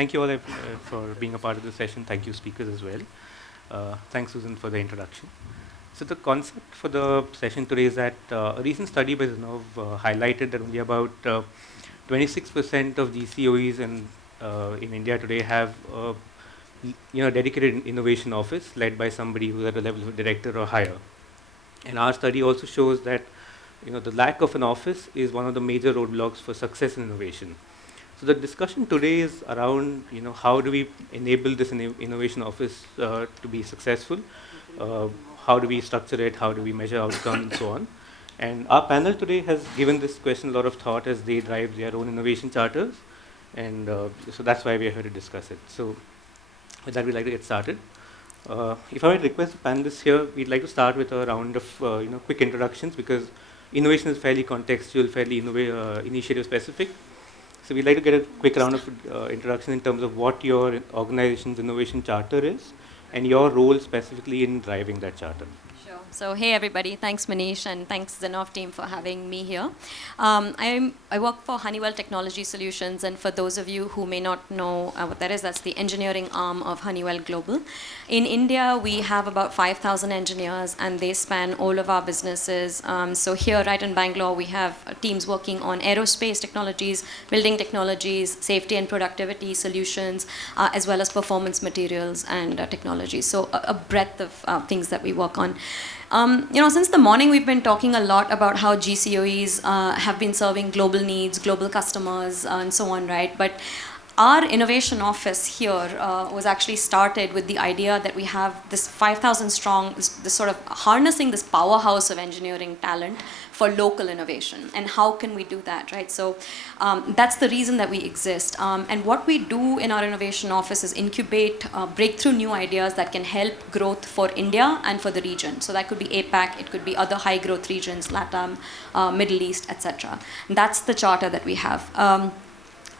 thank you all for being a part of the session. Thank you, speakers, as well. Thanks, Susan, for the introduction. So the concept for the session today is that a recent study by Zinnov highlighted that only about 26% of GCoEs in India today have a dedicated innovation office led by somebody who's at a level of director or higher. And our study also shows that the lack of an office is one of the major roadblocks for success in innovation. So the discussion today is around how do we enable this innovation office to be successful, how do we structure it, how do we measure outcomes, and so on. And our panel today has given this question a lot of thought as they drive their own innovation charters, and so that's why we are here to discuss it. So with that, we'd like to get started. If I might request the panelists here, we'd like to start with a round of quick introductions, because innovation is fairly contextual, fairly initiative specific. So we'd like to get a quick round of introduction in terms of what your organization's innovation charter is and your role specifically in driving that charter. Sure. So hey everybody, thanks Manish and thanks Zinnov team for having me here. I work for Honeywell Technology Solutions, and for those of you who may not know what that is, that's the engineering arm of Honeywell Global. In India, we have about 5,000 engineers and they span all of our businesses. So here right in Bangalore, we have teams working on aerospace technologies, building technologies, safety and productivity solutions, as well as performance materials and technology. So a breadth of things that we work on. Since the morning we've been talking a lot about how GCoEs have been serving global needs, global customers, and so on, right? But our innovation office here was actually started with the idea that we have this 5,000 strong, this sort of harnessing this powerhouse of engineering talent for local innovation. And how can we do that, right? So that's the reason that we exist. And what we do in our innovation office is incubate breakthrough new ideas that can help growth for India and for the region. So that could be APAC, it could be other high growth regions, LATAM, Middle East, etc. That's the charter that we have.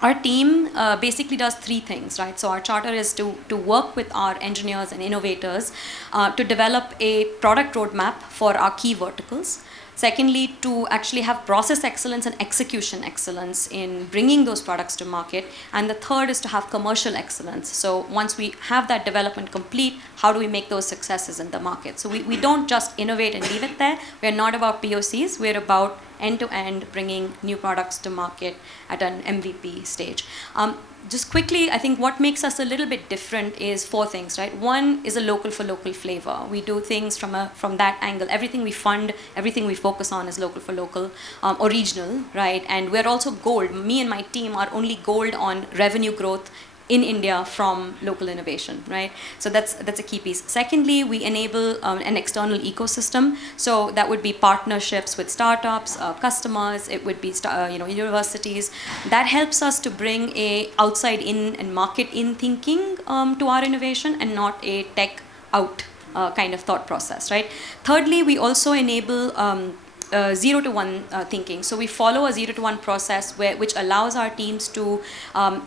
Our team basically does three things, right? So our charter is to work with our engineers and innovators to develop a product roadmap for our key verticals. Secondly, to actually have process excellence and execution excellence in bringing those products to market. And the third is to have commercial excellence. So once we have that development complete, how do we make those successes in the market? So we don't just innovate and leave it there. We're not about POCs. We're about end-to-end bringing new products to market at an MVP stage. Just quickly, I think what makes us a little bit different is four things, right? One is a local for local flavor. We do things from that angle. Everything we fund, everything we focus on is local for local or regional, right? And we're also gold. Me and my team are only gold on revenue growth in India from local innovation, right? So that's a key piece. Secondly, we enable an external ecosystem. So that would be partnerships with startups, customers. It would be universities. That helps us to bring a outside in and market in thinking to our innovation and not a tech out kind of thought process, right? Thirdly, we also enable 0 to 1 thinking. So we follow a 0 to 1 process which allows our teams to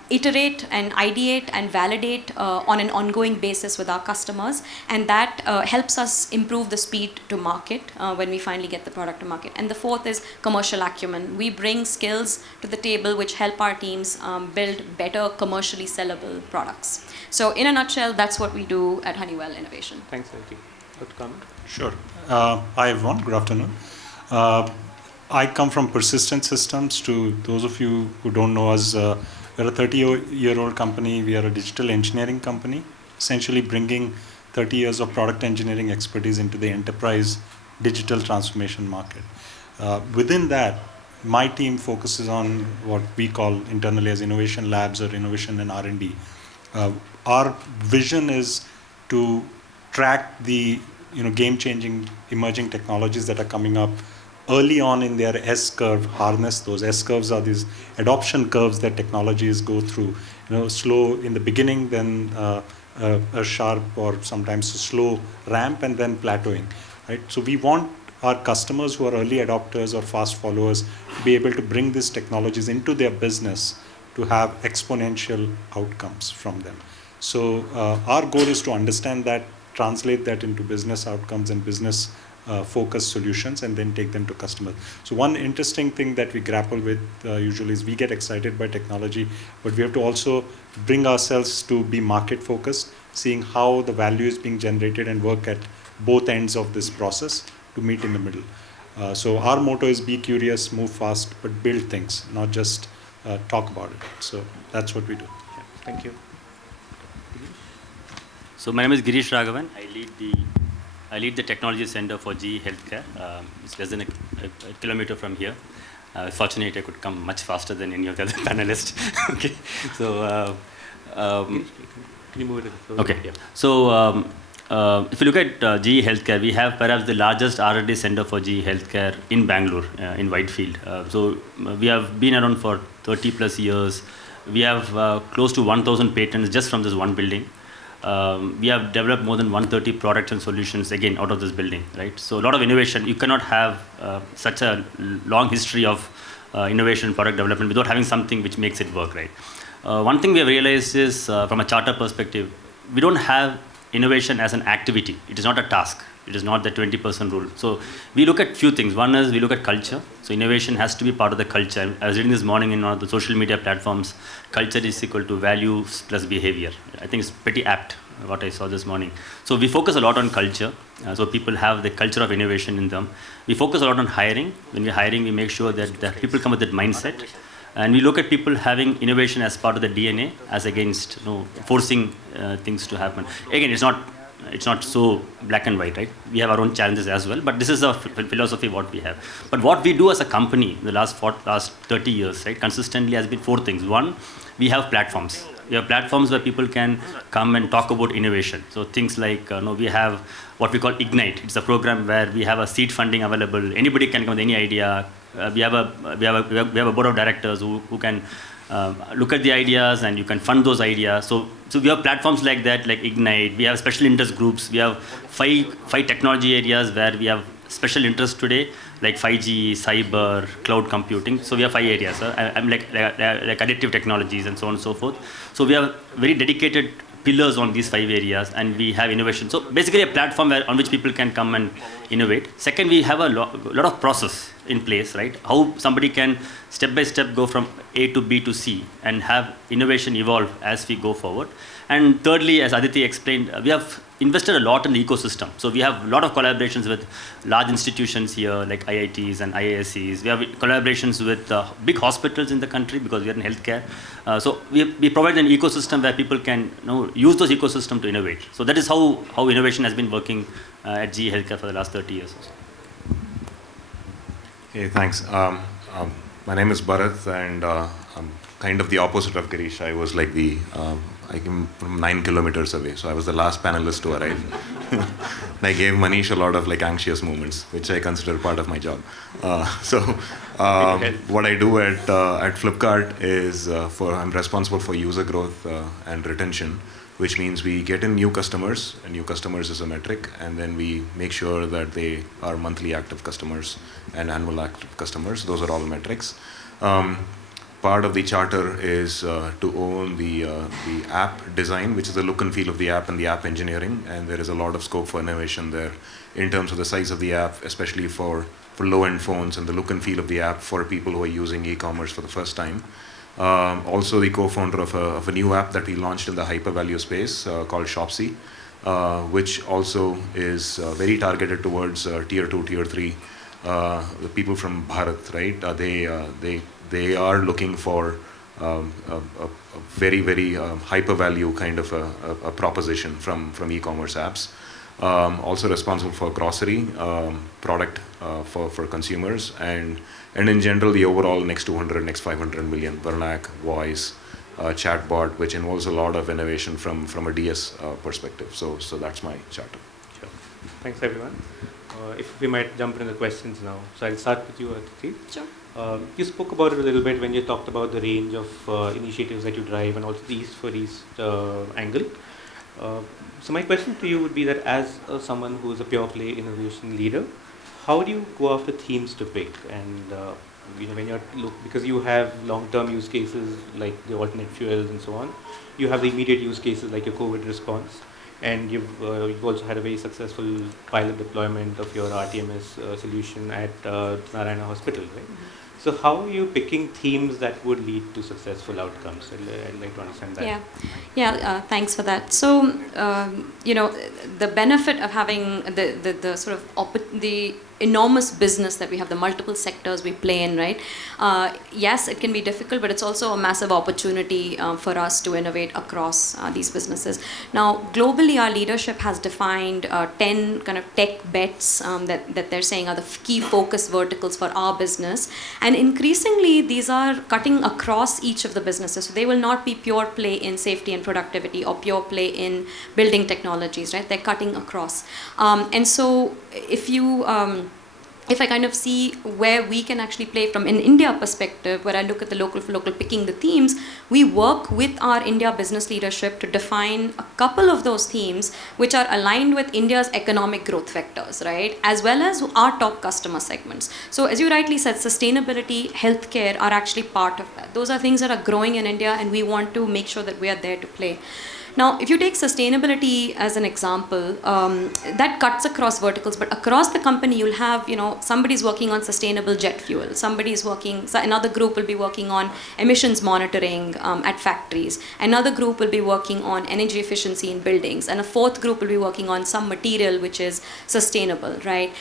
iterate and ideate and validate on an ongoing basis with our customers, and that helps us improve the speed to market when we finally get the product to market. And the fourth is commercial acumen. We bring skills to the table which help our teams build better commercially sellable products. So in a nutshell, that's what we do at Honeywell Innovation. Thanks, Elki. Dr. Comment? Sure. Hi everyone, good afternoon. I come from Persistent Systems. To those of you who don't know us, we're a 30-year-old company. We are a digital engineering company, essentially bringing 30 years of product engineering expertise into the enterprise digital transformation market. Within that, my team focuses on what we call internally as innovation labs or innovation and R&D. Our vision is to track the game-changing emerging technologies that are coming up early on in their S-curve, harness those. S-curves are these adoption curves that technologies go through. Slow in the beginning, then a sharp or sometimes a slow ramp, and then plateauing. Right? So we want our customers who are early adopters or fast followers to be able to bring these technologies into their business to have exponential outcomes from them. So our goal is to understand that translate that into business outcomes and business focused solutions, and then take them to customers. So one interesting thing that we grapple with usually is we get excited by technology, but we have to also bring ourselves to be market focused, seeing how the value is being generated and work at both ends of this process to meet in the middle. So our motto is be curious, move fast, but build things, not just talk about it. So that's what we do. Yeah, thank you. So my name is Girish Raghavan. I lead the technology center for GE Healthcare. It's less than a kilometer from here. Fortunately, I could come much faster than any of the other panelists. Okay, so Can you move it? okay. Yeah. So if you look at GE Healthcare, we have perhaps the largest R&D center for GE Healthcare in Bangalore, in Whitefield. So we have been around for 30 plus years. We have close to 1,000 patents just from this one building. We have developed more than 130 products and solutions, again, out of this building, right? So a lot of innovation. You cannot have such a long history of innovation and product development without having something which makes it work, right? One thing we have realized is, from a charter perspective, we don't have innovation as an activity. It is not a task. It is not the 20% rule. So we look at few things. One is we look at culture. So innovation has to be part of the culture. I was reading this morning in one of the social media platforms, culture is equal to values plus behavior. I think it's pretty apt, what I saw this morning. So we focus a lot on culture. So people have the culture of innovation in them. We focus a lot on hiring. When we're hiring, we make sure that people come with that mindset. And we look at people having innovation as part of the DNA, as against forcing things to happen. Again, it's not so black and white, right? We have our own challenges as well, but this is a philosophy what we have. But what we do as a company in the last 30 years, right, consistently has been four things. One, we have platforms. We have platforms where people can come and talk about innovation. So things like, we have what we call Ignite. It's a program where we have a seed funding available. Anybody can come with any idea. We have a board of directors who can look at the ideas, and you can fund those ideas. So we have platforms like that, like Ignite. We have special interest groups. We have five technology areas where we have special interest today, like 5G, cyber, cloud computing. So we have 5 areas. I'm like additive technologies and so on and so forth. So we have very dedicated pillars on these 5 areas, and we have innovation. So basically a platform on which people can come and innovate. Second, we have a lot of process in place, right? How somebody can step by step go from A to B to C and have innovation evolve as we go forward. And thirdly, as Aditi explained, we have invested a lot in the ecosystem. So we have a lot of collaborations with large institutions here, like IITs and IIScs. We have collaborations with big hospitals in the country because we are in healthcare. So we provide an ecosystem where people can use those ecosystem to innovate. So that is how innovation has been working at GE Healthcare for the last 30 years. Hey, thanks. My name is Bharat, and I'm kind of the opposite of Girish. I was like I came from 9 kilometers away, so I was the last panelist to arrive. And I gave Manish a lot of anxious moments, which I consider part of my job. What I do at Flipkart is I'm responsible for user growth and retention, which means we get in new customers, and new customers is a metric, and then we make sure that they are monthly active customers and annual active customers. Those are all metrics. Part of the charter is to own the app design, which is the look and feel of the app and the app engineering, and there is a lot of scope for innovation there in terms of the size of the app, especially for low-end phones, and the look and feel of the app for people who are using e-commerce for the first time. Also the co-founder of a new app that we launched in the hyper-value space called Shopsy, which also is very targeted towards tier 2, tier 3, the people from Bharat, right? They are looking for a very, very hyper-value kind of a proposition from e-commerce apps. Also responsible for grocery product for consumers, and in general the overall next 200, next 500 million Vernac, voice, chatbot, which involves a lot of innovation from a DS perspective. So that's my charter. Sure. Thanks everyone. If we might jump into the questions now. So I'll start with you, Aditi. Sure. You spoke about it a little bit when you talked about the range of initiatives that you drive, and also the East for East angle. So my question to you would be that as someone who is a pure play innovation leader, how do you go after themes to pick? And when you're because you have long-term use cases like the alternate fuels and so on, you have the immediate use cases like your COVID response. and you've also had a very successful pilot deployment of your RTMS solution at Narayana Hospital, right? So how are you picking themes that would lead to successful outcomes? I'd like to understand that. Thanks for that. So, the benefit of having the sort of the enormous business that we have, the multiple sectors we play in, right? Yes, it can be difficult, but it's also a massive opportunity for us to innovate across these businesses. Now, globally, our leadership has defined 10 kind of tech bets that they're saying are the key focus verticals for our business. And increasingly, these are cutting across each of the businesses. So they will not be pure play in safety and productivity or pure play in building technologies, right? They're cutting across. And so if I kind of see where we can actually play from an India perspective, where I look at the local for local, picking the themes, we work with our India business leadership to define a couple of those themes which are aligned with India's economic growth vectors, right? As well as our top customer segments. So as you rightly said, sustainability, healthcare are actually part of that. Those are things that are growing in India, and we want to make sure that we are there to play. Now, if you take sustainability as an example, that cuts across verticals, but across the company, you'll have, somebody's working on sustainable jet fuel, another group will be working on emissions monitoring at factories, another group will be working on energy efficiency in buildings, and a fourth group will be working on some material which is sustainable, right?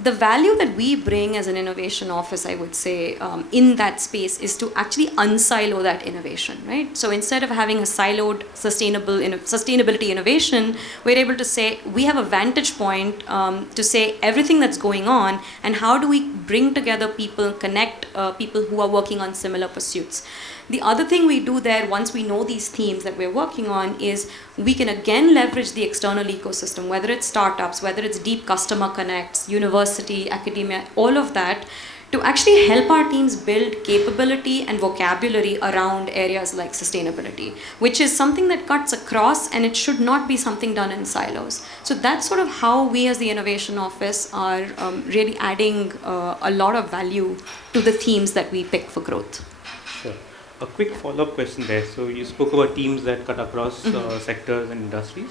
The value that we bring as an innovation office, I would say, in that space is to actually unsilo that innovation, right? So instead of having a siloed sustainability innovation, we're able to say, we have a vantage point to say everything that's going on and how do we bring together people, connect people who are working on similar pursuits. The other thing we do there, once we know these themes that we're working on, is we can again leverage the external ecosystem, whether it's startups, whether it's deep customer connects, university, academia, all of that, to actually help our teams build capability and vocabulary around areas like sustainability, which is something that cuts across, and it should not be something done in silos. So that's sort of how we as the innovation office are really adding a lot of value to the themes that we pick for growth. Sure. A quick follow-up question there. So you spoke about teams that cut across sectors and industries.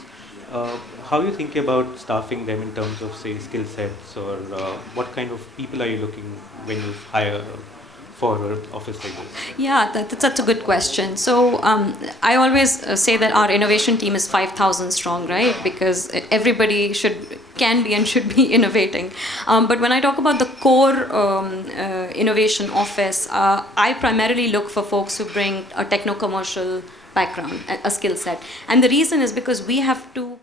How are you thinking about staffing them in terms of, say, skill sets, or what kind of people are you looking when you hire for an office like this? Yeah, that's a good question. So I always say that our innovation team is 5,000 strong, right? Because everybody can be and should be innovating. But when I talk about the core innovation office, I primarily look for folks who bring a techno-commercial background, a skill set. And the reason is because we have to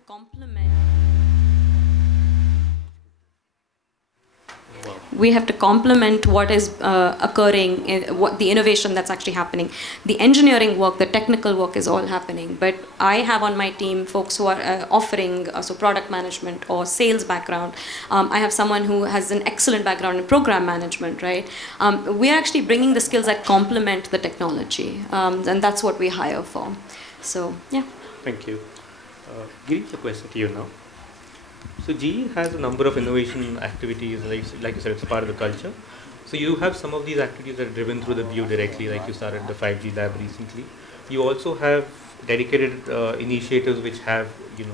complement what is occurring, what the innovation that's actually happening. The engineering work, the technical work is all happening. But I have on my team folks who are offering product management or sales background. I have someone who has an excellent background in program management, right? We're actually bringing the skills that complement the technology. And that's what we hire for. So, yeah. Thank you. Giri, a question to you now. So GE has a number of innovation activities, like you said, it's a part of the culture. So you have some of these activities that are driven through the BU directly, like you started the 5G lab recently. You also have dedicated initiatives which have,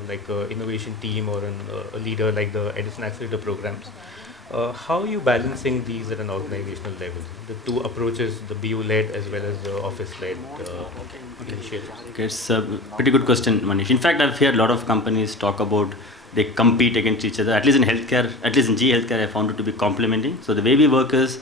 like an innovation team or a leader, like the Edison Accelerator programs. How are you balancing these at an organizational level? The two approaches, the BU-led as well as the office-led initiatives. Okay, it's a pretty good question, Manish. In fact, I've heard a lot of companies talk about they compete against each other. At least in healthcare, at least in GE Healthcare, I found it to be complementing. So the way we work is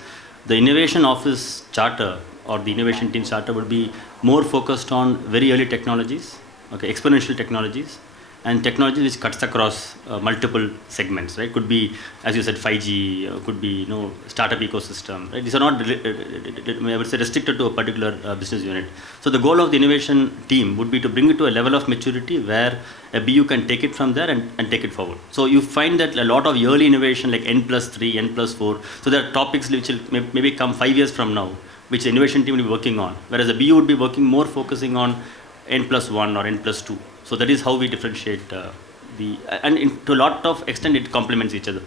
the innovation office charter or the innovation team charter would be more focused on very early technologies, exponential technologies, and technology which cuts across multiple segments, right? Could be, as you said, 5G, could be, startup ecosystem, right? These are not, I would say, restricted to a particular business unit. So the goal of the innovation team would be to bring it to a level of maturity where a BU can take it from there and take it forward. So you find that a lot of early innovation, like N+3, N+4, so there are topics which will maybe come 5 years from now, which the innovation team will be working on, whereas the BU would be working more focusing on N+1 or N+2. So that is how we differentiate and to a lot of extent it complements each other.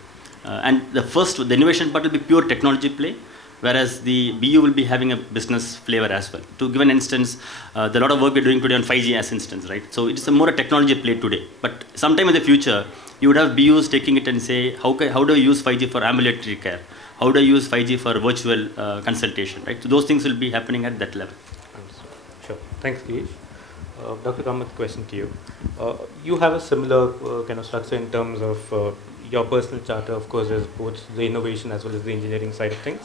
And the innovation part will be pure technology play, whereas the BU will be having a business flavor as well. To give an instance, the lot of work we're doing today on 5G as instance, right? So it's more a technology play today. But sometime in the future, you would have BUs taking it and say, how do I use 5G for ambulatory care? How do I use 5G for virtual consultation, right? So those things will be happening at that level. Sure. Thanks, Kish. Dr. Kamath, question to you. You have a similar kind of structure in terms of your personal charter. Of course, there's both the innovation as well as the engineering side of things.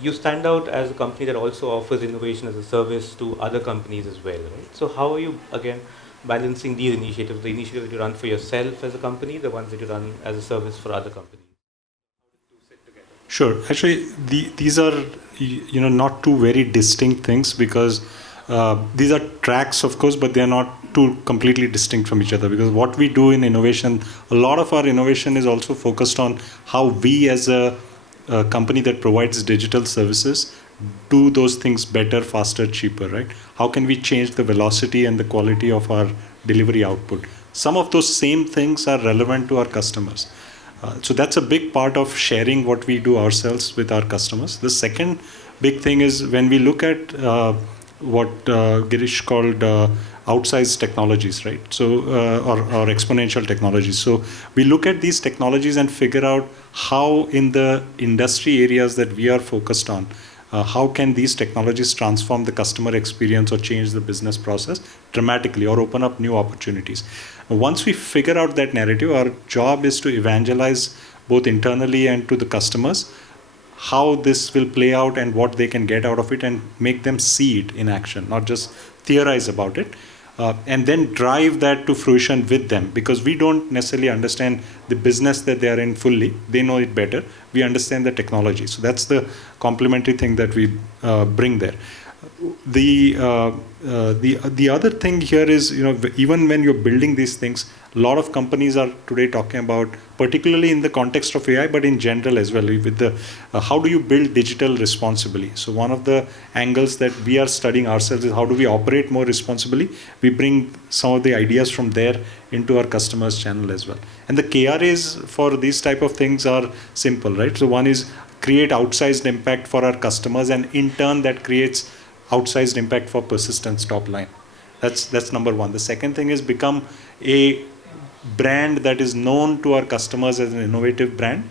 You stand out as a company that also offers innovation as a service to other companies as well, right? So how are you, again, balancing these initiatives, the initiatives that you run for yourself as a company, the ones that you run as a service for other companies? Sure. Actually, these are not two very distinct things, because these are tracks, of course, but they are not two completely distinct from each other. Because what we do in innovation, a lot of our innovation is also focused on how we, as a company that provides digital services, do those things better, faster, cheaper, right? How can we change the velocity and the quality of our delivery output? Some of those same things are relevant to our customers. So that's a big part of sharing what we do ourselves with our customers. The second big thing is when we look at what Girish called outsized technologies, right? So, or exponential technologies. So we look at these technologies and figure out how in the industry areas that we are focused on, how can these technologies transform the customer experience or change the business process dramatically or open up new opportunities. Once we figure out that narrative, our job is to evangelize both internally and to the customers how this will play out and what they can get out of it, and make them see it in action, not just theorize about it. And then drive that to fruition with them, because we don't necessarily understand the business that they are in fully. They know it better. We understand the technology. So that's the complementary thing that we bring there. The other thing here is, even when you're building these things, a lot of companies are today talking about, particularly in the context of AI, but in general as well, with the how do you build digital responsibly? So one of the angles that we are studying ourselves is how do we operate more responsibly? We bring some of the ideas from there into our customers' channel as well. And the KRAs for these type of things are simple, right? So one is create outsized impact for our customers, and in turn that creates outsized impact for Persistent's top line. That's number one. The second thing is become a brand that is known to our customers as an innovative brand,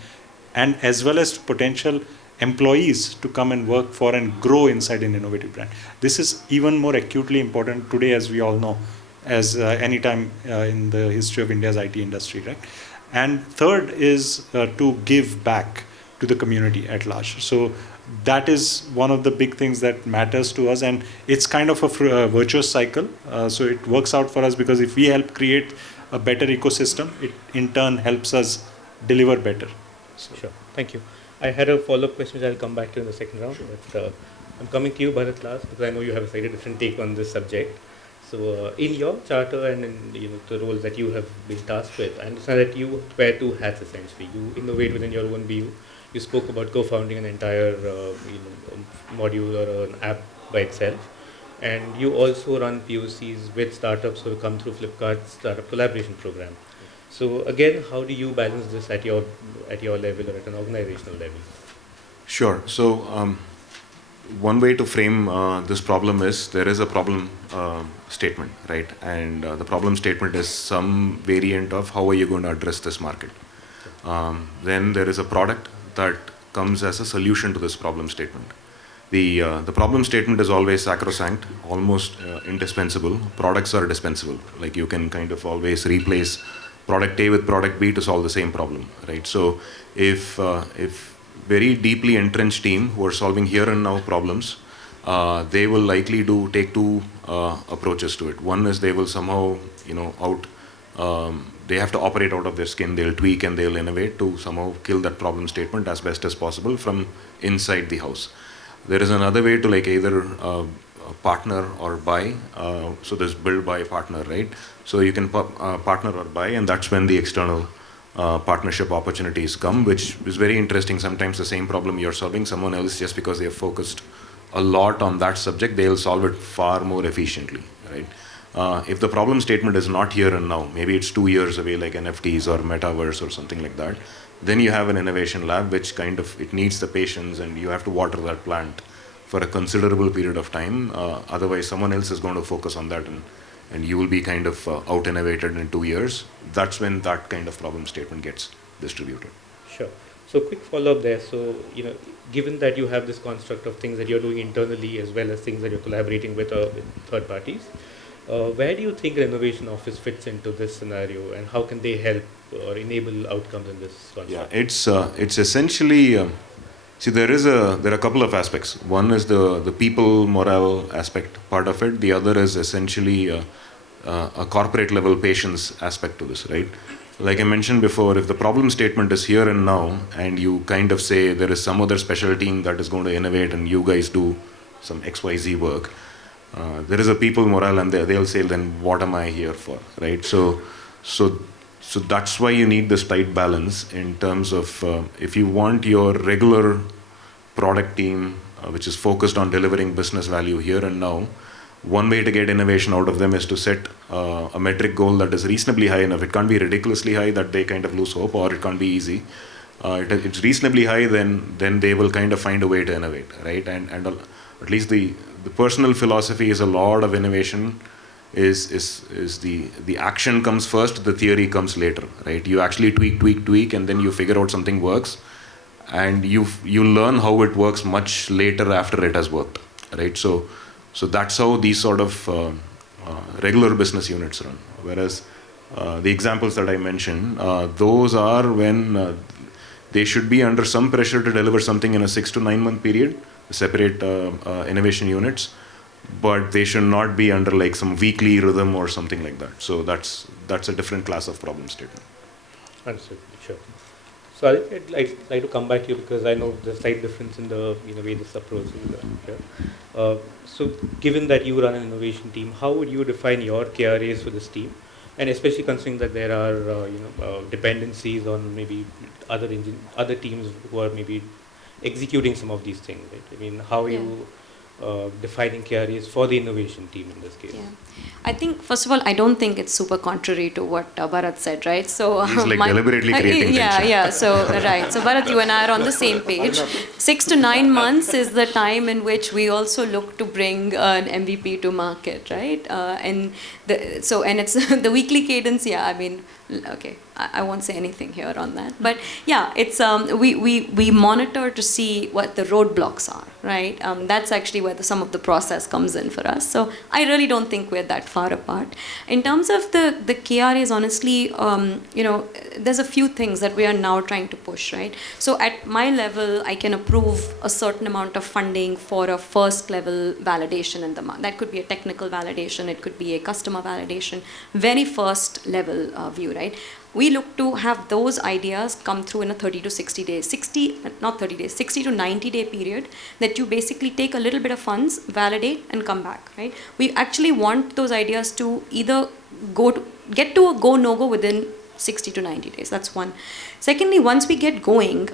and as well as potential employees to come and work for and grow inside an innovative brand. This is even more acutely important today, as we all know, as any time in the history of India's IT industry, right? And third is to give back to the community at large. So that is one of the big things that matters to us, and it's kind of a virtuous cycle. So it works out for us, because if we help create a better ecosystem, it in turn helps us deliver better. So. Sure, thank you. I had a follow-up question which I'll come back to in the second round, but I'm coming to you, Bharat, last, because I know you have a slightly different take on this subject. So in your charter and in the roles that you have been tasked with, I understand that you wear two hats essentially. You innovate within your own BU. You spoke about co-founding an entire module or an app by itself. And you also run POCs with startups who come through Flipkart's startup collaboration program. So again, how do you balance this at your level or at an organizational level? Sure. So one way to frame this problem is there is a problem statement, right? And the problem statement is some variant of how are you going to address this market. Then there is a product that comes as a solution to this problem statement. The problem statement is always sacrosanct, almost indispensable. Products are dispensable. Like you can kind of always replace product A with product B to solve the same problem, right? So if very deeply entrenched team who are solving here and now problems, they will likely take two approaches to it. One is they will somehow, they have to operate out of their skin. They'll tweak and they'll innovate to somehow kill that problem statement as best as possible from inside the house. There is another way to either partner or buy. So there's build, buy, partner, right? So you can partner or buy, and that's when the external partnership opportunities come, which is very interesting. Sometimes the same problem you're solving, someone else, just because they have focused a lot on that subject, they'll solve it far more efficiently, right? If the problem statement is not here and now, maybe it's 2 years away, like NFTs or metaverse or something like that, Then you have an innovation lab, which kind of, it needs the patience, and you have to water that plant for a considerable period of time. Otherwise, someone else is going to focus on that, and you will be kind of out-innovated in 2 years. That's when that kind of problem statement gets distributed. Sure. So quick follow-up there. So, given that you have this construct of things that you're doing internally as well as things that you're collaborating with third parties, where do you think an innovation office fits into this scenario, and how can they help or enable outcomes in this construct? Yeah, it's essentially, see, there are a couple of aspects. One is the people morale aspect part of it. The other is essentially a corporate level patience aspect to this, right? Like I mentioned before, if the problem statement is here and now, and you kind of say there is some other special team that is going to innovate and you guys do some XYZ work, there is a people morale, and they'll say, then what am I here for, right? So that's why you need this tight balance in terms of if you want your regular product team, which is focused on delivering business value here and now, one way to get innovation out of them is to set a metric goal that is reasonably high enough. It can't be ridiculously high that they kind of lose hope, or it can't be easy. It's reasonably high, then they will kind of find a way to innovate, right? And at least the personal philosophy is a lot of innovation is the action comes first, the theory comes later, right? You actually tweak, and then you figure out something works, and you learn how it works much later after it has worked, right? So that's how these sort of regular business units run. Whereas the examples that I mentioned, those are when they should be under some pressure to deliver something in a 6 to 9 month period, separate innovation units, but they should not be under like some weekly rhythm or something like that. So that's a different class of problem statement. Understood. Sure. So I'd like to come back to you, because I know the slight difference in the way this approach is done here. So given that you run an innovation team, how would you define your KRAs for this team? And especially considering that there are dependencies on maybe other teams who are maybe executing some of these things, right? I mean, how are you defining KRAs for the innovation team in this case? Yeah. I think, first of all, I don't think it's super contrary to what Bharat said, right? So he's like deliberately creating tension. Yeah. So, right. So, Bharat, you and I are on the same page. 6 to 9 months is the time in which we also look to bring an MVP to market, right? And it's the weekly cadence. Yeah, I mean, okay, I won't say anything here on that. But yeah, it's we monitor to see what the roadblocks are, right? That's actually where some of the process comes in for us. So I really don't think we're that far apart. In terms of the KRAs, honestly, there's a few things that we are now trying to push, right? So at my level, I can approve a certain amount of funding for a first level validation in the market. That could be a technical validation, it could be a customer validation, very first level view, right? We look to have those ideas come through in a 30 to 60 days, 60 to 90 day period, that you basically take a little bit of funds, validate, and come back, right? We actually want those ideas to either get to a go, no-go within 60 to 90 days. That's one. Secondly, once we get going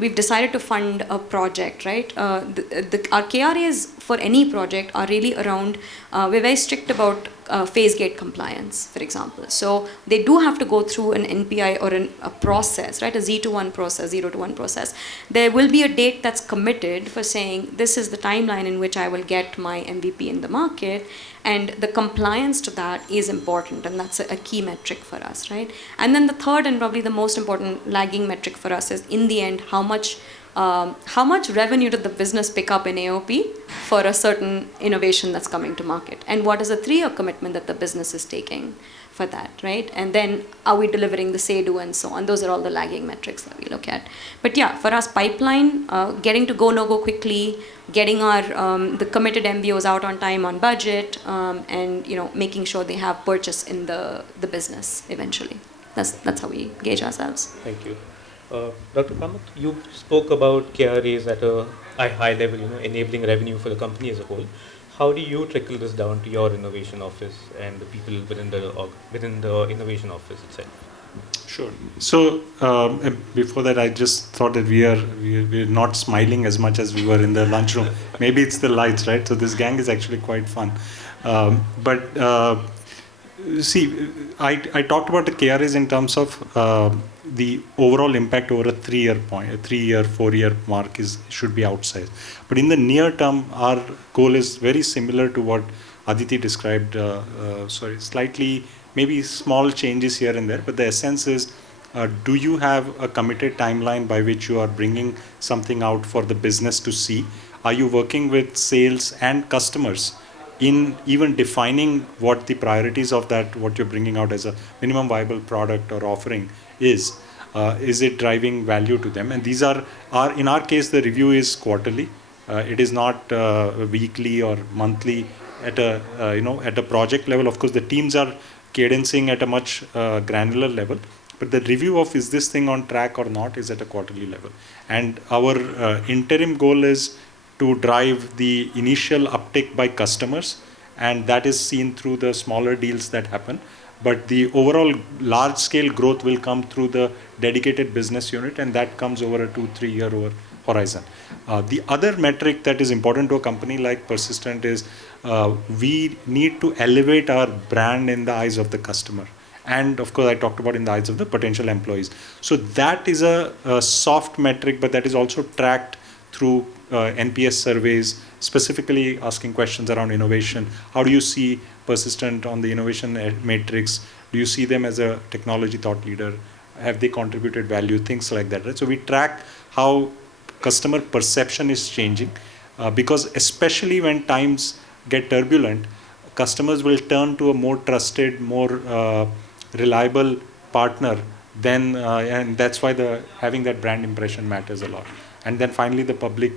we've decided to fund a project, right? Our KRAs for any project are really around, we're very strict about phase gate compliance, for example. So they do have to go through an NPI or a process, right? A 0 to 1 process. There will be a date that's committed for saying, this is the timeline in which I will get my MVP in the market. And the compliance to that is important, and that's a key metric for us, right? And then the third and probably the most important lagging metric for us is, in the end, how much revenue did the business pick up in AOP for a certain innovation that's coming to market, and what is the 3-year commitment that the business is taking for that, right? And then are we delivering the say-do and so on? Those are all the lagging metrics that we look at. But yeah, for us, pipeline, getting to go, no-go quickly, getting our the committed MBOs out on time, on budget, and making sure they have purchase in the business eventually. That's how we gauge ourselves. Thank you. Dr. Kamath, you spoke about KRAs at a high level, enabling revenue for the company as a whole. How do you trickle this down to your innovation office and the people within the innovation office itself? Sure. So before that, I just thought that we're not smiling as much as we were in the lunchroom. Maybe it's the lights, right? So this gang is actually quite fun. But See, I talked about the KRAs in terms of the overall impact over a 3-year point, a 3-year, 4-year mark should be outsized. But in the near term, our goal is very similar to what Aditi described. Slightly, maybe small changes here and there, but the essence is, do you have a committed timeline by which you are bringing something out for the business to see? Are you working with sales and customers in even defining what the priorities of that, what you're bringing out as a minimum viable product or offering is? Is it driving value to them? And these are in our case, the review is quarterly. It is not weekly or monthly at a project level. Of course, the teams are cadencing at a much granular level. But the review of is this thing on track or not is at a quarterly level. And our interim goal is to drive the initial uptick by customers, and that is seen through the smaller deals that happen. But the overall large scale growth will come through the dedicated business unit, and that comes over a 2-3 year horizon. The other metric that is important to a company like Persistent is we need to elevate our brand in the eyes of the customer. And of course, I talked about in the eyes of the potential employees. So that is a soft metric, but that is also tracked through NPS surveys, specifically asking questions around innovation. How do you see Persistent on the innovation matrix? Do you see them as a technology thought leader? Have they contributed value? Things like that, right? So we track how customer perception is changing, because especially when times get turbulent, customers will turn to a more trusted, more reliable partner. Then, and that's why having that brand impression matters a lot. And then finally, the public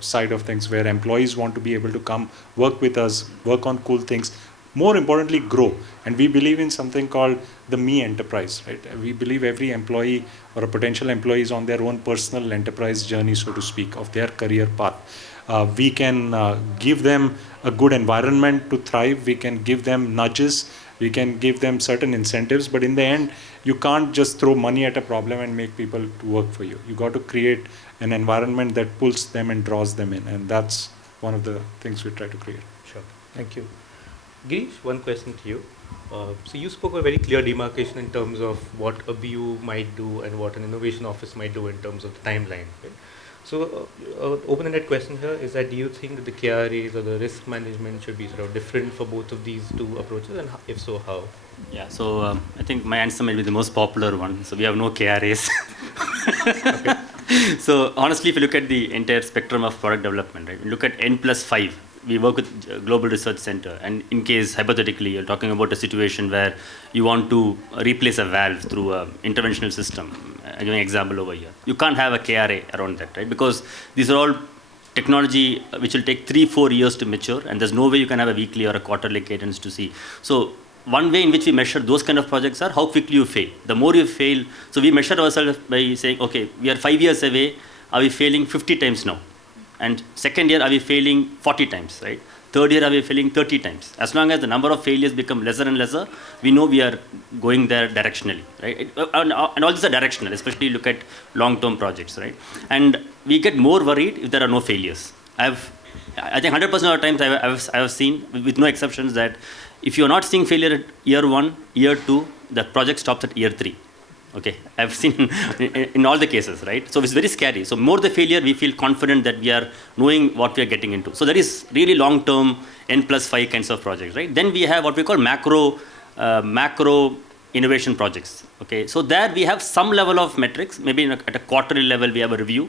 side of things, where employees want to be able to come work with us, work on cool things, more importantly, grow. And we believe in something called the me enterprise, right? We believe every employee or a potential employee is on their own personal enterprise journey, so to speak, of their career path. We can give them a good environment to thrive. We can give them nudges. We can give them certain incentives. But in the end, you can't just throw money at a problem and make people to work for you. You got to create an environment that pulls them and draws them in. And that's one of the things we try to create. Sure. Thank you. Girish, one question to you. So you spoke a very clear demarcation in terms of what a BU might do and what an innovation office might do in terms of the timeline. Right? So open-ended question here is that, do you think that the KRAs or the risk management should be sort of different for both of these two approaches, and if so, how? Yeah, so I think my answer might be the most popular one. So we have no KRAs. So honestly, if you look at the entire spectrum of product development, right, you look at N+5, we work with Global Research Center, and in case hypothetically you're talking about a situation where you want to replace a valve through an interventional system, I'm giving an example over here. You can't have a KRA around that, right? Because these are all technology which will take 3-4 years to mature, and there's no way you can have a weekly or a quarterly cadence to see. So one way in which we measure those kind of projects are how quickly you fail. The more you fail, so we measure ourselves by saying, okay, we are 5 years away, are we failing 50 times now? And second year, are we failing 40 times, right? Third year, are we failing 30 times? As long as the number of failures become lesser and lesser, we know we are going there directionally, right? And all these are directional, especially look at long-term projects, right? And we get more worried if there are no failures. I think 100% of the times I have seen, with no exceptions, that if you're not seeing failure at year 1, year 2, the project stops at year 3. Okay, I've seen in all the cases, right? So it's very scary. So more the failure, we feel confident that we are knowing what we are getting into. So there is really long-term N+5 kinds of projects, right? Then we have what we call macro innovation projects. Okay, so there we have some level of metrics. Maybe at a quarterly level, we have a review.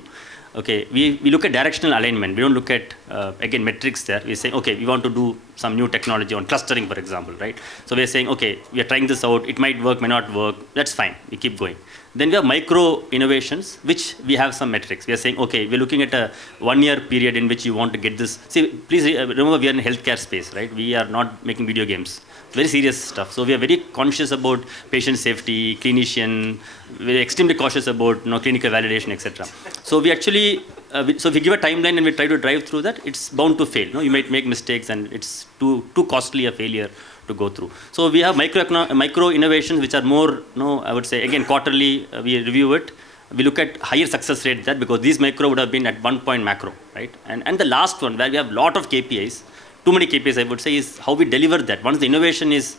Okay, we look at directional alignment. We don't look at, again, metrics there. We say, okay, we want to do some new technology on clustering, for example, right? So we're saying, okay, we are trying this out. It might work, may not work. That's fine. We keep going. Then we have micro innovations, which we have some metrics. We are saying, okay, we're looking at a 1-year period in which you want to get this. See, please remember, we are in healthcare space, right? We are not making video games. Very serious stuff. So we are very conscious about patient safety, clinician, very extremely cautious about clinical validation, etc. So we actually, so if we give a timeline and we try to drive through that, it's bound to fail. You might make mistakes, and it's too costly a failure to go through. So we have micro innovations which are more, I would say, again, quarterly we review it. We look at higher success rate there, because these micro would have been at one point macro, right? And the last one, where we have a lot of KPIs, too many KPIs, I would say, is how we deliver that. Once the innovation is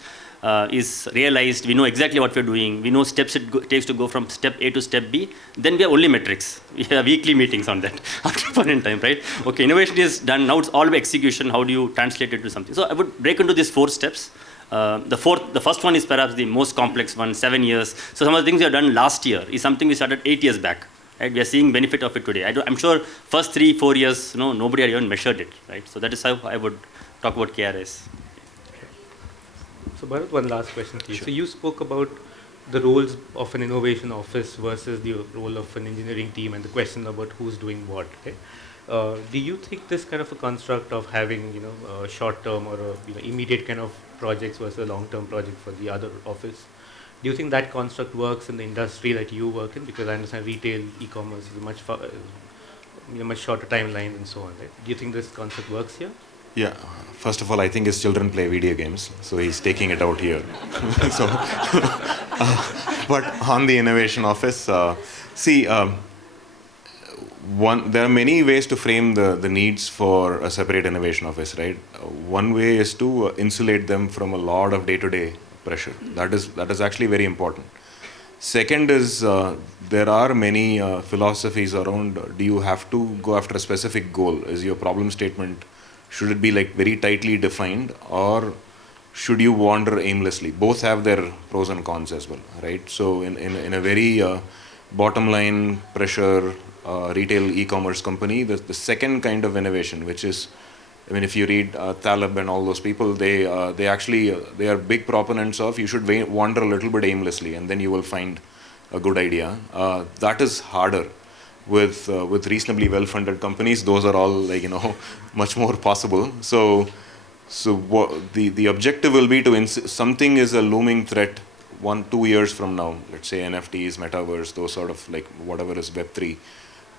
is realized, we know exactly what we're doing, we know steps it takes to go from step A to step B, then we have only metrics. We have weekly meetings on that after a point in time, right? Okay, innovation is done, now it's all about execution, how do you translate it to something? So I would break into these 4 steps. The first one is perhaps the most complex one, 7 years. So some of the things we have done last year is something we started 8 years back. Right? We are seeing benefit of it today. I'm sure first 3-4 years, nobody had even measured it. Right? So that is how I would talk about KRAs. So Bharat, one last question to you. Sure. So you spoke about the roles of an innovation office versus the role of an engineering team and the question about who's doing what. Okay? Do you think this kind of a construct of having a short-term or a immediate kind of projects versus a long-term project for the other office, do you think that construct works in the industry that you work in? Because I understand retail, e-commerce is a much shorter timeline and so on. Right? Do you think this concept works here? Yeah, first of all, I think his children play video games, so he's taking it out here. So, but on the innovation office, there are many ways to frame the needs for a separate innovation office, right? One way is to insulate them from a lot of day-to-day pressure. That is actually very important. Second is there are many philosophies around, do you have to go after a specific goal? Is your problem statement, should it be like very tightly defined, or should you wander aimlessly? Both have their pros and cons as well, right? So in a very bottom line pressure retail e-commerce company, the second kind of innovation, which is, if you read Taleb and all those people, they are big proponents of you should wander a little bit aimlessly and then you will find a good idea. That is harder. With reasonably well-funded companies, those are all much more possible. So the objective will be to something is a looming threat 1-2 years from now. Let's say NFTs, metaverse, those sort of whatever is Web3.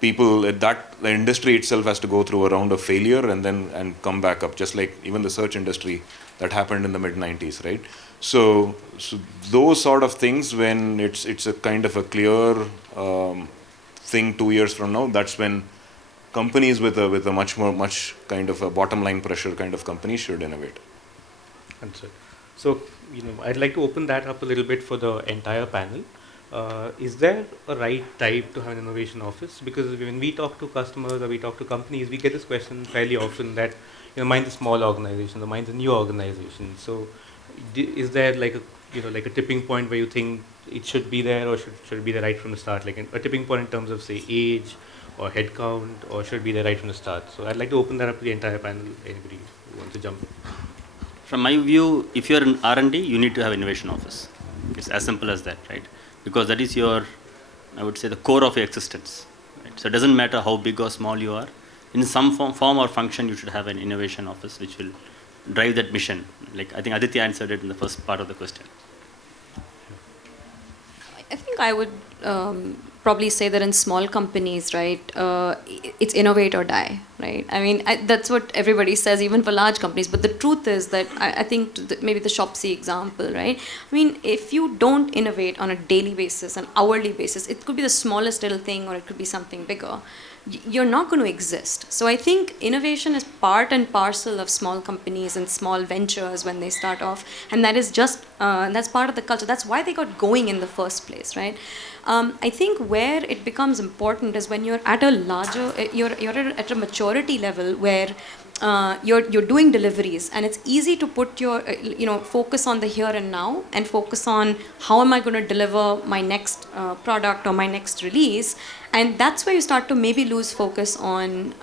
The industry itself has to go through a round of failure and come back up. Just like even the search industry that happened in the mid-90s, right? So those sort of things, when it's a kind of a clear thing 2 years from now, that's when companies with a much kind of a bottom line pressure kind of companies should innovate. Understood. So I'd like to open that up a little bit for the entire panel. Is there a right type to have an innovation office? Because when we talk to customers or we talk to companies, we get this question fairly often that mine's a small organization or mine's a new organization. So is there like a tipping point where you think it should be there, or should it be there right from the start? Like a tipping point in terms of, say, age or headcount, or should it be there right from the start? So I'd like to open that up to the entire panel. Anybody who wants to jump in? From my view, if you're in R&D, you need to have innovation office. It's as simple as that, right? Because that is your, I would say, the core of your existence. Right? So it doesn't matter how big or small you are. In some form or function, you should have an innovation office which will drive that mission. Like I think Aditya answered it in the first part of the question. I think I would probably say that in small companies, right, it's innovate or die, right? That's what everybody says, even for large companies. But the truth is that I think maybe the Shopsy example, right? If you don't innovate on a daily basis, an hourly basis, it could be the smallest little thing or it could be something bigger. You're not going to exist. So I think innovation is part and parcel of small companies and small ventures when they start off, and that is just that's part of the culture. That's why they got going in the first place, right? I think where it becomes important is when you're at a larger, you're at a maturity level where you're doing deliveries, and it's easy to put your focus on the here and now and focus on how am I going to deliver my next product or my next release, and that's where you start to maybe lose focus on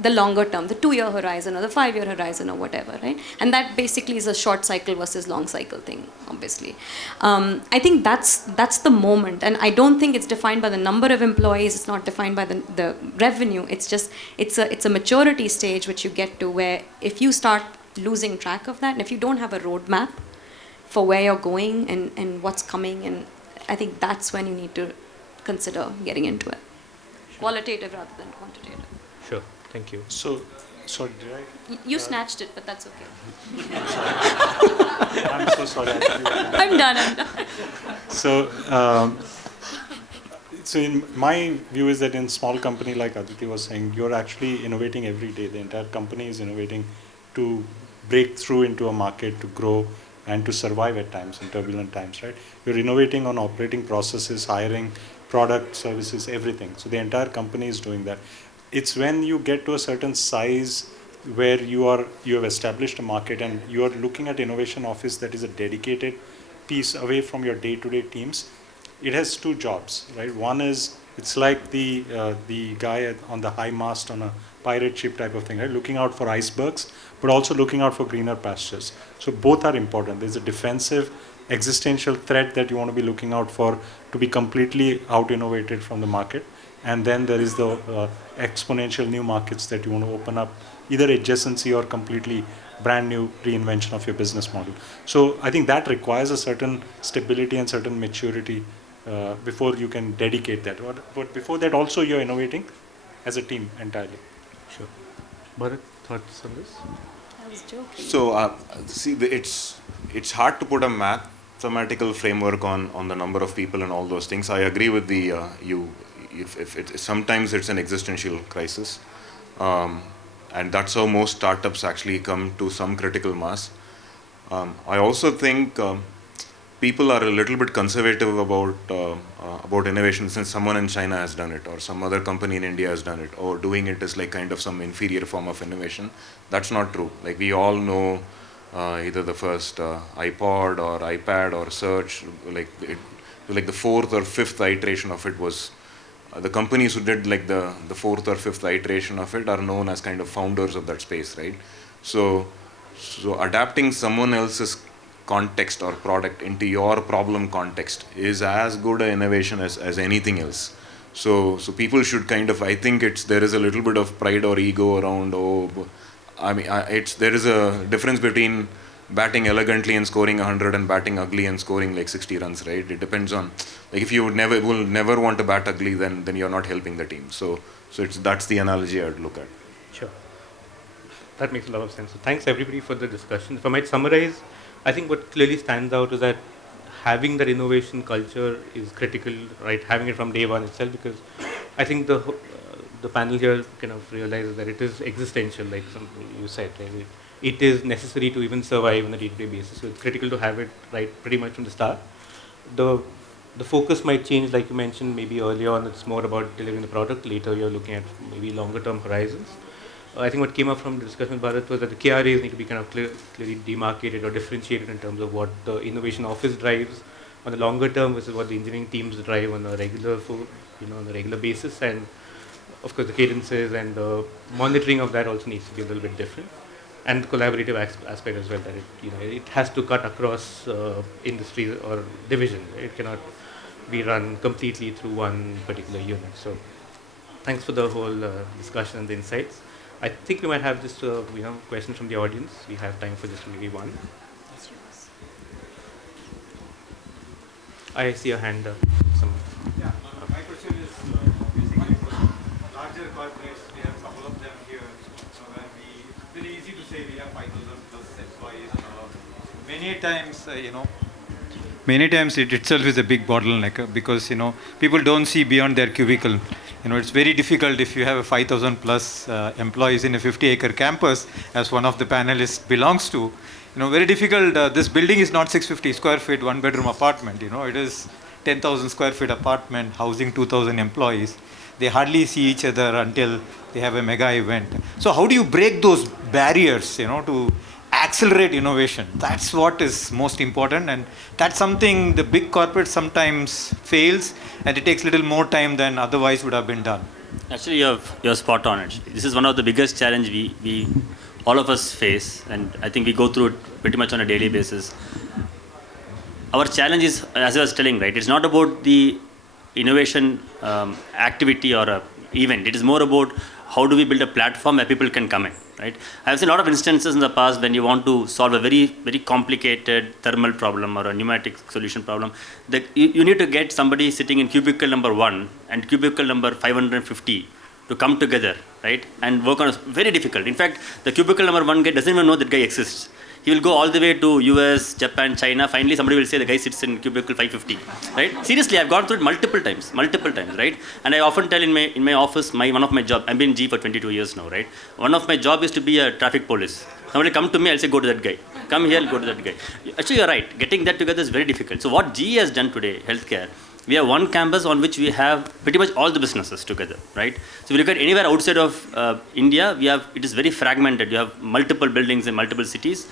the longer term, the 2-year horizon or the 5-year horizon or whatever, right? And that basically is a short cycle versus long cycle thing, obviously. I think that's the moment, and I don't think it's defined by the number of employees. It's not defined by the revenue. It's just it's a maturity stage which you get to where if you start losing track of that, and if you don't have a roadmap for where you're going and what's coming, and I think that's when you need to consider getting into it. Qualitative rather than quantitative. Sure. Thank you. So, sorry, did I? You snatched it, but that's okay. I'm so sorry. I'm done. So in my view is that in small company, like Aditi was saying, you're actually innovating every day. The entire company is innovating to break through into a market, to grow, and to survive at times in turbulent times, right? You're innovating on operating processes, hiring, product, services, everything. So the entire company is doing that. It's when you get to a certain size where you have established a market and you are looking at innovation office that is a dedicated piece away from your day-to-day teams. It has two jobs, right? One is, it's like the guy on the high mast on a pirate ship type of thing, right? Looking out for icebergs, but also looking out for greener pastures. So both are important. There's a defensive existential threat that you want to be looking out for to be completely out-innovated from the market. And then there is the exponential new markets that you want to open up, either adjacency or completely brand new reinvention of your business model. So I think that requires a certain stability and certain maturity before you can dedicate that. But before that also you're innovating as a team entirely. Sure. Bharat, thoughts on this? I was joking. So see, it's hard to put a mathematical framework on the number of people and all those things. I agree with the sometimes it's an existential crisis, and that's how most startups actually come to some critical mass. I also think people are a little bit conservative about innovation, since someone in China has done it or some other company in India has done it, or doing it is like kind of some inferior form of innovation. That's not true. Like we all know either the first iPod or iPad or search, like the fourth or fifth iteration of it was the companies who did like the fourth or fifth iteration of it are known as kind of founders of that space, right? So adapting someone else's context or product into your problem context is as good an innovation as anything else. So people should kind of, I think there is a little bit of pride or ego around, there is a difference between batting elegantly and scoring 100 and batting ugly and scoring like 60 runs, right? It depends on, like if you will never want to bat ugly, then you're not helping the team. So that's the analogy I would look at. Sure. That makes a lot of sense. So thanks everybody for the discussion. If I might summarize, I think what clearly stands out is that having that innovation culture is critical, right? Having it from day one itself, because I think the panel here kind of realizes that it is existential, like you said, right? It is necessary to even survive on a day-to-day basis. So it's critical to have it right pretty much from the start. The focus might change, like you mentioned, maybe early on it's more about delivering the product. Later you're looking at maybe longer-term horizons. I think what came up from the discussion with Bharat was that the KRAs need to be kind of clearly demarcated or differentiated in terms of what the innovation office drives on the longer term versus what the engineering teams drive on a regular basis. And of course the cadences and the monitoring of that also needs to be a little bit different. And the collaborative aspect as well, that it has to cut across industries or divisions. It cannot be run completely through one particular unit. So thanks for the whole discussion and the insights. I think we might have just questions from the audience. We have time for just maybe one. I see a hand up. Yeah, my question is basically for larger corporates. We have a couple of them here, so where it's very easy to say we have 5,000 plus employees and all. Many times it itself is a big bottleneck because people don't see beyond their cubicle. It's very difficult if you have a 5,000 plus employees in a 50-acre campus, as one of the panelists belongs to. Very difficult. This building is not 650 square feet, one-bedroom apartment. It is 10,000 square feet apartment housing 2,000 employees. They hardly see each other until they have a mega event. So how do you break those barriers, to accelerate innovation? That's what is most important, and that's something the big corporate sometimes fails, and it takes a little more time than otherwise would have been done. Actually, you're spot on. Actually, this is one of the biggest challenge we all of us face, and I think we go through it pretty much on a daily basis. Our challenge is, as I was telling, right, it's not about the innovation activity or a event. It is more about how do we build a platform where people can come in, right? I've seen a lot of instances in the past when you want to solve a very, very complicated thermal problem or a pneumatic solution problem. You need to get somebody sitting in cubicle number 1 and cubicle number 550 to come together, right, and work on it. Very difficult. In fact, the cubicle number 1 guy doesn't even know that guy exists. He will go all the way to US, Japan, China. Finally, somebody will say the guy sits in cubicle 550, right? Seriously, I've gone through it multiple times, right? And I often tell in my office, one of my job, I've been in G for 22 years now, right? One of my job is to be a traffic police. Somebody come to me, I'll say, go to that guy. Come here, go to that guy. Actually, you're right. Getting that together is very difficult. So what GE has done today, healthcare, we have one campus on which we have pretty much all the businesses together, right? So if you look at anywhere outside of India, it is very fragmented. You have multiple buildings in multiple cities.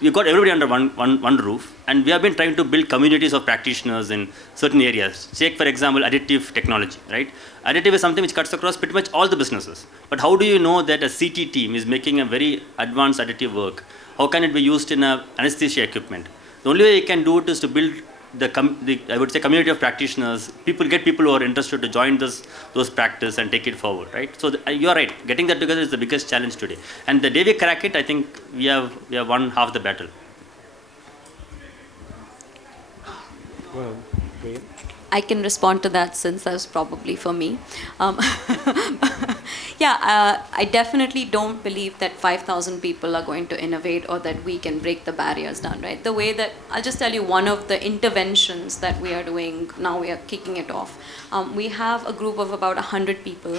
You've got everybody under one roof. And we have been trying to build communities of practitioners in certain areas. Take, for example, additive technology, right? Additive is something which cuts across pretty much all the businesses. But how do you know that a CT team is making a very advanced additive work? How can it be used in anesthesia equipment? The only way you can do it is to build I would say community of practitioners, get people who are interested to join those practice and take it forward, right? So you are right. Getting that together is the biggest challenge today. And the day we crack it, I think we have won half the battle. Well, great. I can respond to that since that was probably for me. I definitely don't believe that 5,000 people are going to innovate or that we can break the barriers down, right? The way that, I'll just tell you one of the interventions that we are doing, now we are kicking it off. We have a group of about 100 people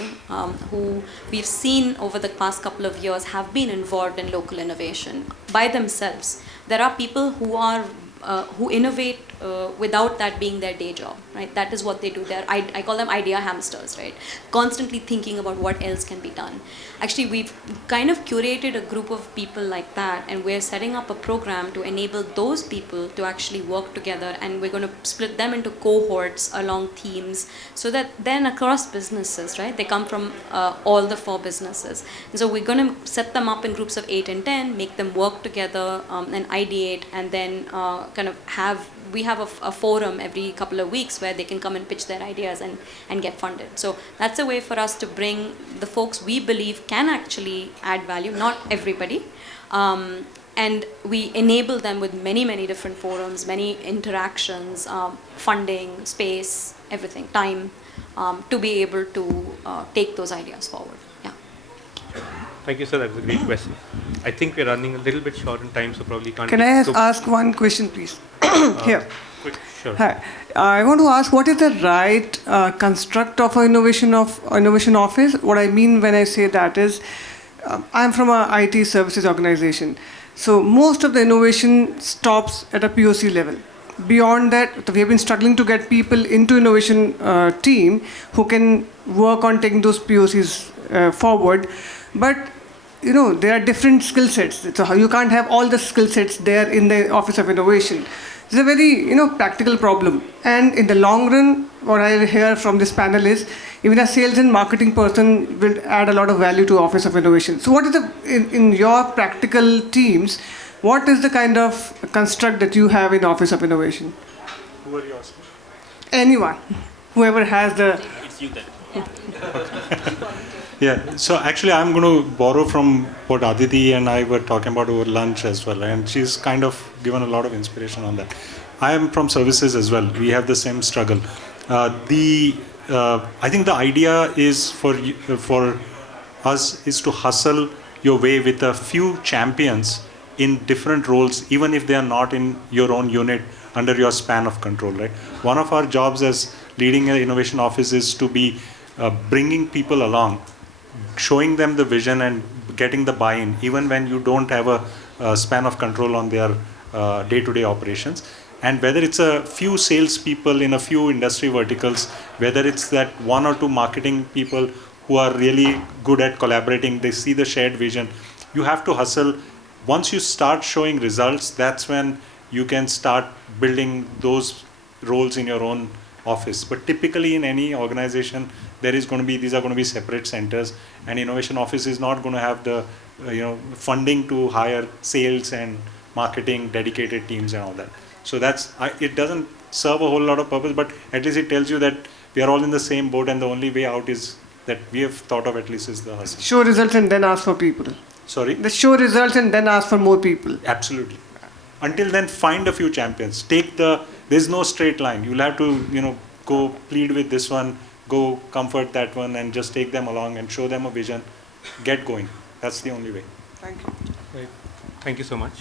who we've seen over the past couple of years have been involved in local innovation by themselves. There are people who innovate without that being their day job, right? That is what they do. I call them idea hamsters, right? Constantly thinking about what else can be done. Actually, we've kind of curated a group of people like that, and we're setting up a program to enable those people to actually work together, and we're going to split them into cohorts along themes so that then across businesses, right? They come from all the 4 businesses. And so we're going to set them up in groups of 8 and 10, make them work together and ideate, and then we have a forum every couple of weeks where they can come and pitch their ideas and get funded. So that's a way for us to bring the folks we believe can actually add value, not everybody. And we enable them with many, many different forums, many interactions, funding, space, everything, time, to be able to take those ideas forward. Yeah. Thank you, sir. That was a great question. I think we're running a little bit short on time, so probably can't. Can I ask one question, please? Here. Quick, sure. Hi. I want to ask, what is the right construct of an innovation office? What I mean when I say that is, I'm from an IT services organization. So most of the innovation stops at a POC level. Beyond that, we have been struggling to get people into innovation team who can work on taking those POCs forward. But there are different skill sets. So you can't have all the skill sets there in the Office of Innovation. It's a very practical problem. And in the long run, what I hear from this panel is even a sales and marketing person will add a lot of value to Office of Innovation. So what is in your practical teams, what is the kind of construct that you have in Office of Innovation? Who are you asking? Anyone, whoever has the... It's you then. Yeah, so actually I'm going to borrow from what Aditi and I were talking about over lunch as well, and she's kind of given a lot of inspiration on that. I am from services as well. We have the same struggle. I think the idea is for us is to hustle your way with a few champions in different roles, even if they are not in your own unit under your span of control, right? One of our jobs as leading an innovation office is to be bringing people along, showing them the vision and getting the buy-in, even when you don't have a span of control on their day-to-day operations. And whether it's a few salespeople in a few industry verticals, whether it's that 1 or 2 marketing people who are really good at collaborating, they see the shared vision, you have to hustle. Once you start showing results, that's when you can start building those roles in your own office. But typically in any organization, these are going to be separate centers, and innovation office is not going to have the funding to hire sales and marketing dedicated teams and all that. So it doesn't serve a whole lot of purpose, but at least it tells you that we are all in the same boat, and the only way out is that we have thought of at least is the hustle. Show results and then ask for people. Sorry? The show results and then ask for more people. Absolutely. Until then, find a few champions. There's no straight line. You'll have to, go plead with this one, go comfort that one, and just take them along and show them a vision. Get going. That's the only way. Thank you. Right. Thank you so much.